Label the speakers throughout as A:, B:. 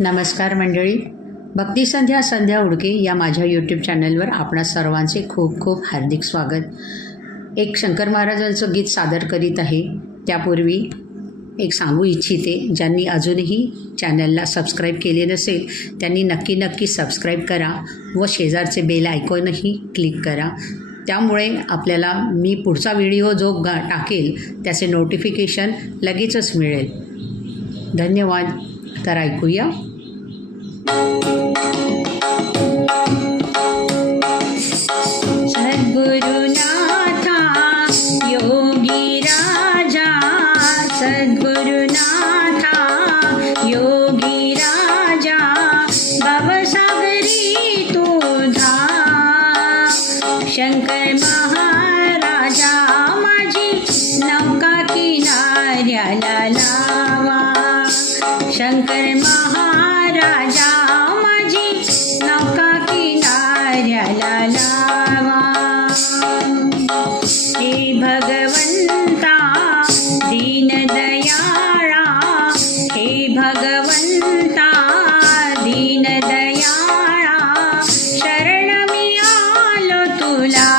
A: नमस्कार मंडळी. भक्ती संध्या संध्या उडके या माझ्या यूट्यूब चॅनलवर आपणा सर्वांचे खूप खूप हार्दिक स्वागत. एक शंकर महाराजांचं गीत सादर करीत आहे. त्यापूर्वी एक सांगू इच्छिते ज्यांनी अजूनही चॅनलला सबस्क्राईब केले नसेल त्यांनी नक्की नक्की सबस्क्राईब करा व शेजारचे बेल आयकॉनही क्लिक करा. त्यामुळे आपल्याला मी पुढचा व्हिडिओ जो गा टाकेल त्याचे नोटिफिकेशन लगेचच मिळेल. धन्यवाद. तर ऐकूया सद्गुरुनाथा योगी राजा योगी राजा शंकर महाराजा महाराजा माझी नौका किनाऱ्याला लावा. हे भगवंता दीनदयाळा हे भगवंता दीनदयाळा शरण मी आलो तुला.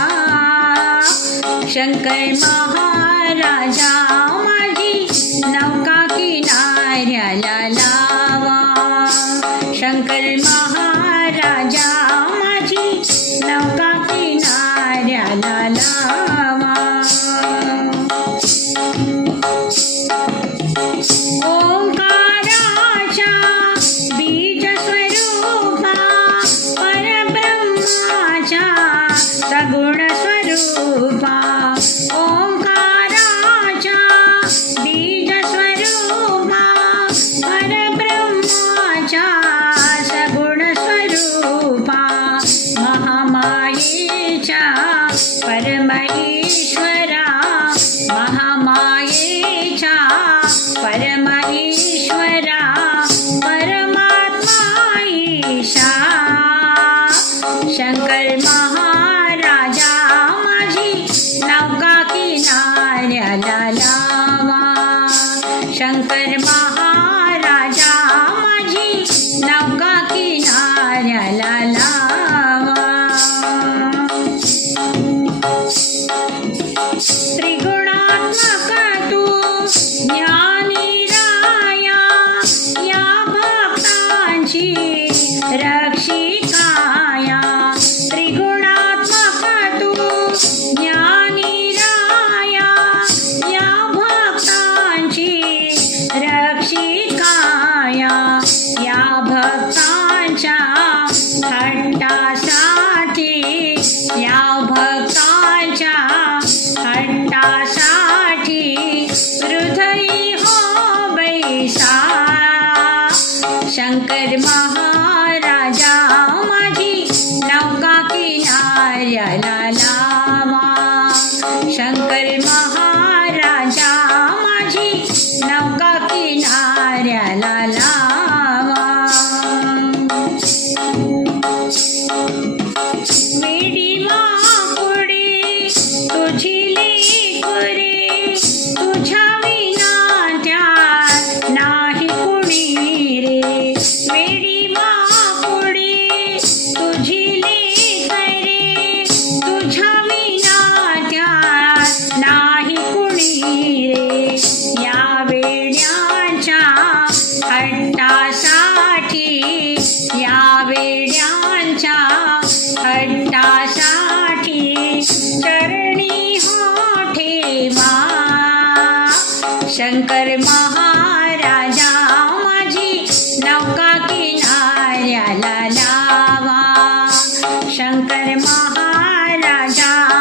A: शंकर महाराजा शंकर महाराजा माझी नौका किनाऱ्याला लावा. मायेच्छा परमात्मा ईशा। महा हृदयी हो बैसा शंकर महाराजा माझी नौका किनाऱ्याला शंकर महाराजा माझी नौका किनाऱ्याला लावा. शंकर महाराजा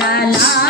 A: la la